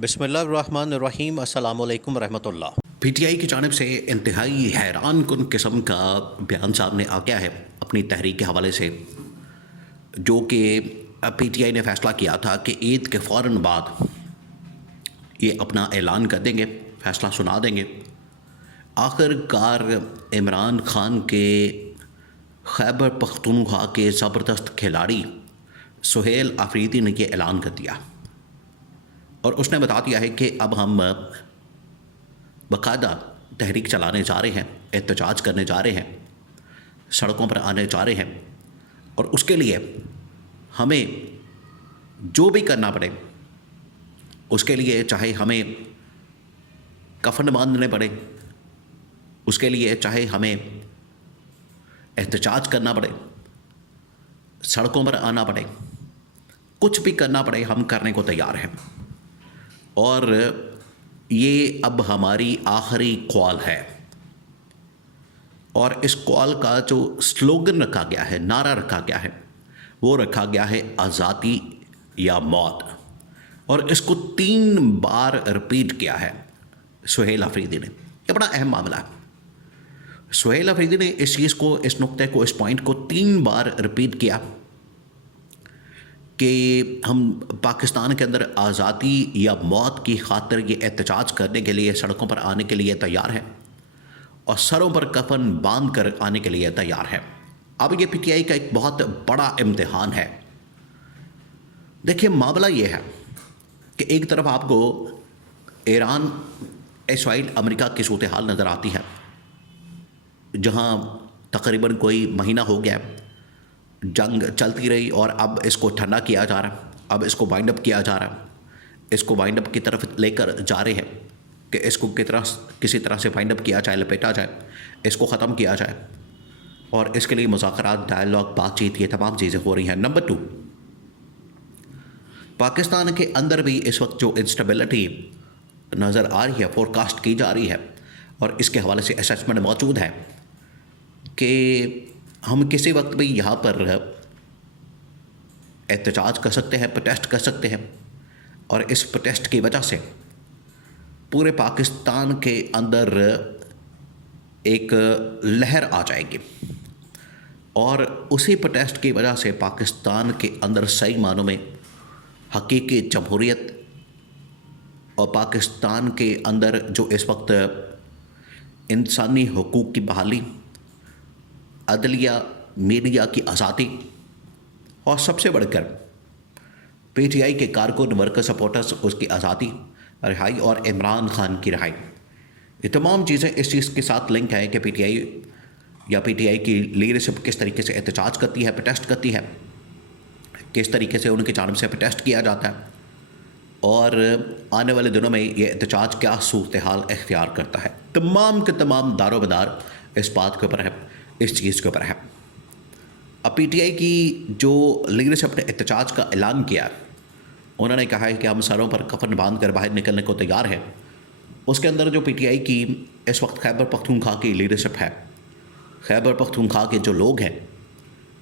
बिस्मिल्लाहिर्रहमानिर्रहीम अस्सलामु अलैकुम रहमतुल्लाह। पीटीआई की जानिब से इंतहाई हैरान कुन किस्म का बयान सामने आ गया है अपनी तहरीक के हवाले से, जो कि पीटीआई ने फैसला किया था कि ईद के फ़ौरन बाद ये अपना ऐलान कर देंगे, फ़ैसला सुना देंगे। आखिरकार इमरान खान के खैबर पख्तूनख्वा के ज़बरदस्त खिलाड़ी सुहेल अफरीदी ने ये ऐलान कर दिया और उसने बता दिया है कि अब हम बाकायदा तहरीक चलाने जा रहे हैं, एहतजाज करने जा रहे हैं, सड़कों पर आने जा रहे हैं और उसके लिए हमें जो भी करना पड़े, उसके लिए चाहे हमें कफन बांधने पड़े, उसके लिए चाहे हमें एहतजाज करना पड़े, सड़कों पर आना पड़े, कुछ भी करना पड़े, हम करने को तैयार हैं। और ये अब हमारी आखिरी कॉल है और इस कॉल का जो स्लोगन रखा गया है, नारा रखा गया है, वो रखा गया है आज़ादी या मौत। और इसको 3 बार रिपीट किया है सुहेल अफरीदी ने। ये बड़ा अहम मामला है। सुहेल अफरीदी ने इस चीज़ को, इस नुक्ते को, इस पॉइंट को 3 बार रिपीट किया कि हम पाकिस्तान के अंदर आज़ादी या मौत की खातिर ये एहतजाज करने के लिए, सड़कों पर आने के लिए तैयार हैं और सरों पर कफन बांध कर आने के लिए तैयार हैं। अब ये पीटीआई का एक बहुत बड़ा इम्तिहान है। देखिए, मामला ये है कि एक तरफ आपको ईरान, इसराइल, अमेरिका की सूरत हाल नज़र आती है, जहाँ तकरीबन कोई महीना हो गया जंग चलती रही और अब इसको ठंडा किया जा रहा है, अब इसको वाइंड अप किया जा रहा है, इसको वाइंड अप की तरफ लेकर जा रहे हैं कि इसको किसी तरह से वाइंड अप किया जाए, लपेटा जाए, इसको ख़त्म किया जाए और इसके लिए मुज़ाकरात, डायलॉग, बातचीत, ये तमाम चीज़ें हो रही हैं। नंबर 2, पाकिस्तान के अंदर भी इस वक्त जो इंस्टेबिलिटी नज़र आ रही है, फोरकास्ट की जा रही है और इसके हवाले से असेसमेंट मौजूद है कि हम किसी वक्त भी यहाँ पर एहतजाज कर सकते हैं, प्रोटेस्ट कर सकते हैं और इस प्रोटेस्ट की वजह से पूरे पाकिस्तान के अंदर एक लहर आ जाएगी और उसी प्रोटेस्ट की वजह से पाकिस्तान के अंदर सही मानों में हकीकी जमहूरियत और पाकिस्तान के अंदर जो इस वक्त इंसानी हुकूक की बहाली, अदलिया, मीडिया की आज़ादी और सबसे बढ़कर पीटीआई के कारकुन, वर्कर, सपोर्टर्स, उसकी आज़ादी, रिहाई और इमरान खान की रिहाई, ये तमाम चीज़ें इस चीज़ के साथ लिंक है कि पीटीआई या पीटीआई की लीडरशिप किस तरीके से एहतजाज करती है, प्रोटेस्ट करती है, किस तरीके से उनकी जानिब से प्रोटेस्ट किया जाता है और आने वाले दिनों में ये एहतजाज क्या सूरत हाल इख्तियार करता है। तमाम के तमाम दारोमदार इस बात के ऊपर है, इस चीज़ के ऊपर है। अब पीटीआई की जो लीडरशिप ने एहतजाज का ऐलान किया, उन्होंने कहा है कि हम सरों पर कफन बांध कर बाहर निकलने को तैयार हैं। उसके अंदर जो पीटीआई की इस वक्त खैबर पख्तूनख्वा की लीडरशिप है, खैबर पख्तूनख्वा के जो लोग हैं,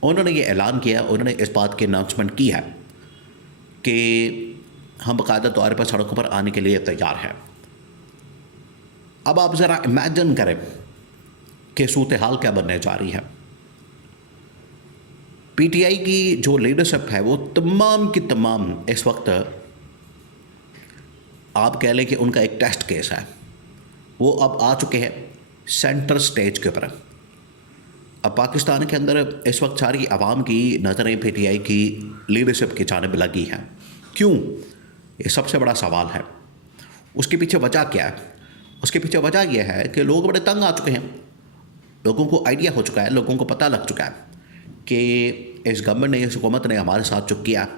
उन्होंने ये ऐलान किया, उन्होंने इस बात की अनाउंसमेंट की है कि हम बाकायदा तौर पर सड़कों पर आने के लिए तैयार हैं। अब आप ज़रा इमेजिन करें कि सूरत हाल क्या बनने जा रही है। पीटीआई की जो लीडरशिप है वो तमाम की तमाम इस वक्त, आप कह लें कि उनका एक टेस्ट केस है, वो अब आ चुके हैं सेंटर स्टेज के ऊपर। अब पाकिस्तान के अंदर इस वक्त सारी आवाम की नज़रें पीटीआई की लीडरशिप की जानिब लगी हैं। क्यों? ये सबसे बड़ा सवाल है। उसके पीछे वजह क्या है? उसके पीछे वजह यह है कि लोग बड़े तंग आ चुके हैं, लोगों को आइडिया हो चुका है, लोगों को पता लग चुका है कि इस गवर्नमेंट ने, इस हुकूमत ने हमारे साथ जो किया,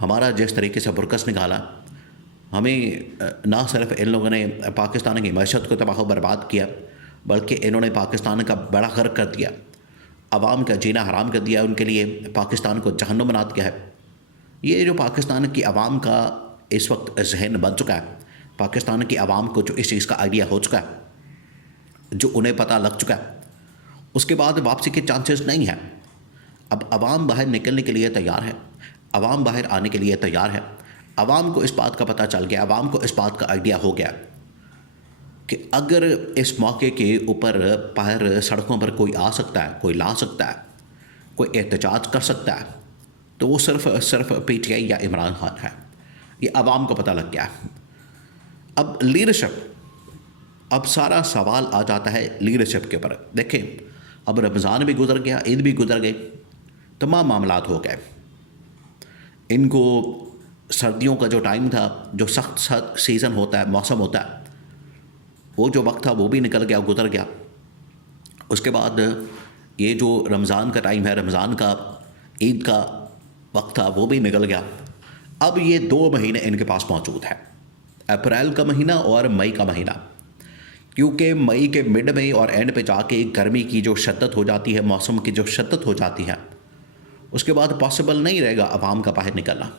हमारा जिस तरीके से बुरकस निकाला, हमें ना सिर्फ इन लोगों ने पाकिस्तान की मैशत को तबाह बर्बाद किया, बल्कि इन्होंने पाकिस्तान का बड़ा गर्क कर दिया, आवाम का जीना हराम कर दिया, उनके लिए पाकिस्तान को जहन्नुम बना दिया है। ये जो पाकिस्तान की आवाम का इस वक्त जहन बन चुका है, पाकिस्तान की आवाम को जो इस चीज़ का आइडिया हो चुका है, जो उन्हें पता लग चुका है, उसके बाद वापसी के चांसेस नहीं हैं। अब आवाम बाहर निकलने के लिए तैयार है, आवाम बाहर आने के लिए तैयार है, आवाम को इस बात का पता चल गया, आवाम को इस बात का आइडिया हो गया कि अगर इस मौके के ऊपर बाहर सड़कों पर कोई आ सकता है, कोई ला सकता है, कोई एहतजाज कर सकता है, तो वो सिर्फ PTI या इमरान खान है। ये आवाम को पता लग गया। अब लीडरशिप, अब सारा सवाल आ जाता है लीडरशिप के ऊपर। देखें, अब रमज़ान भी गुजर गया, ईद भी गुजर गई, तमाम मामलात हो गए। इनको सर्दियों का जो टाइम था, जो सख्त सीज़न होता है, मौसम होता है, वो जो वक्त था वो भी निकल गया, गुजर गया। उसके बाद ये जो रमज़ान का टाइम है, रमज़ान का ईद का वक्त था, वो भी निकल गया। अब ये 2 महीने इनके पास मौजूद है, अप्रैल का महीना और मई का महीना, क्योंकि मई के मिड में और एंड पे जाके गर्मी की जो शद्दत हो जाती है, मौसम की जो शद्दत हो जाती है, उसके बाद पॉसिबल नहीं रहेगा आवाम का बाहर निकलना।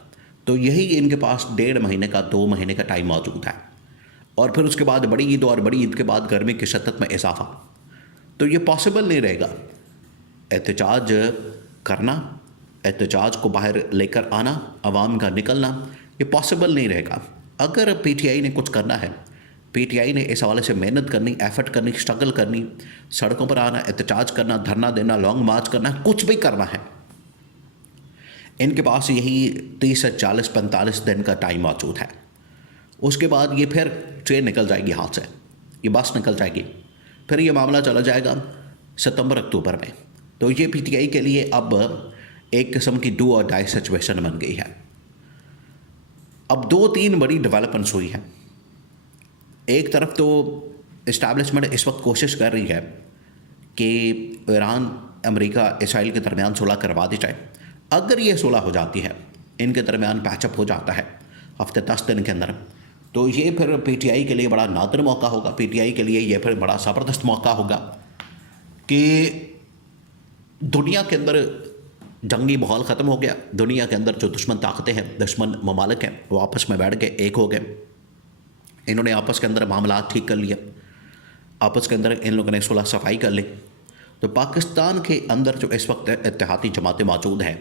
तो यही इनके पास 1.5 महीने का, 2 महीने का टाइम मौजूद है। और फिर उसके बाद बड़ी ईद, और बड़ी ईद के बाद गर्मी की शद्दत में इजाफा। तो ये पॉसिबल नहीं रहेगा एहतजाज करना, एहतजाज को बाहर लेकर आना, आवाम का निकलना, ये पॉसिबल नहीं रहेगा। अगर PTI ने कुछ करना है, PTI ने इस हवाले से मेहनत करनी, एफर्ट करनी, स्ट्रगल करनी, सड़कों पर आना, एहतजाज करना, धरना देना, लॉन्ग मार्च करना, कुछ भी करना है, इनके पास यही 30 से 40-45 दिन का टाइम मौजूद है। उसके बाद ये फिर ट्रेन निकल जाएगी हाथ से, ये बस निकल जाएगी, फिर ये मामला चला जाएगा सितंबर-अक्टूबर में। तो ये PTI के लिए अब एक किस्म की डू और डाई सिचुएशन बन गई है। अब 2-3 बड़ी डेवलपमेंट्स हुई हैं। एक तरफ तो इस्टेब्लिशमेंट इस वक्त कोशिश कर रही है कि ईरान, अमेरिका, इसराइल के दरमियान सुलह करवा दी जाए। अगर ये सुलह हो जाती है, इनके दरमियान पैचअप हो जाता है हफ्ते 10 दिन के अंदर, तो ये फिर PTI के लिए बड़ा नादिर मौका होगा। PTI के लिए ये फिर बड़ा ज़बरदस्त मौका होगा कि दुनिया के अंदर जंगी माहौल ख़त्म हो गया। दुनिया के अंदर जो दुश्मन ताकतें हैं, दुश्मन ममालिक हैं, वो आपस में बैठ गए, एक हो गए। इन्होंने आपस के अंदर मामला ठीक कर लिया, आपस के अंदर इन लोगों ने सुलह सफाई कर ली। तो पाकिस्तान के अंदर जो इस वक्त इत्तेहादी जमातें मौजूद हैं,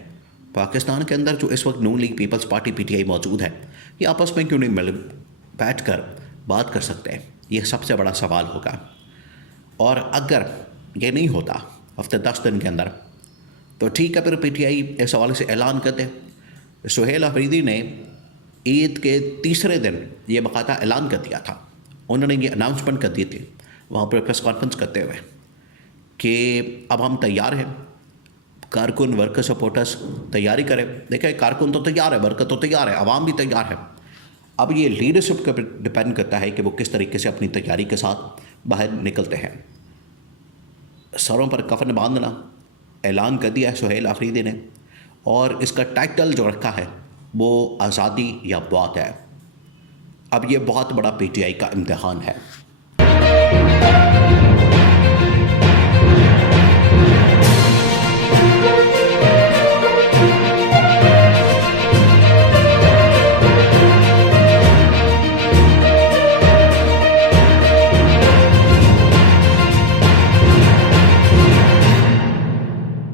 पाकिस्तान के अंदर जो इस वक्त नून लीग पीपल्स पार्टी PTI मौजूद है, ये आपस में क्यों नहीं मिल बैठ कर बात कर सकते हैं? ये सबसे बड़ा सवाल होगा। और अगर ये नहीं होता हफ्ते 10 दिन के अंदर, तो ठीक है, फिर PTI इस हवाले से ऐलान कर दे। सुहेल अफरीदी ने ईद के तीसरे दिन ये बाकायदा ऐलान कर दिया था, उन्होंने ये अनाउंसमेंट कर दी थी वहाँ पर प्रेस कॉन्फ्रेंस करते हुए कि अब हम तैयार हैं, कारकुन, वर्कर, सपोर्टर्स तैयारी करें। देखें, कारकुन तो तैयार है, वर्कर तो तैयार है, आवाम भी तैयार है। अब ये लीडरशिप के ऊपर डिपेंड करता है कि वो किस तरीके से अपनी तैयारी के साथ बाहर निकलते हैं। सरों पर कफन बांधना ऐलान कर दिया है सुहेल अफरीदी ने, और इसका टाइटल जो रखा है वो आज़ादी या बात है। अब ये बहुत बड़ा PTI का इम्तिहान है।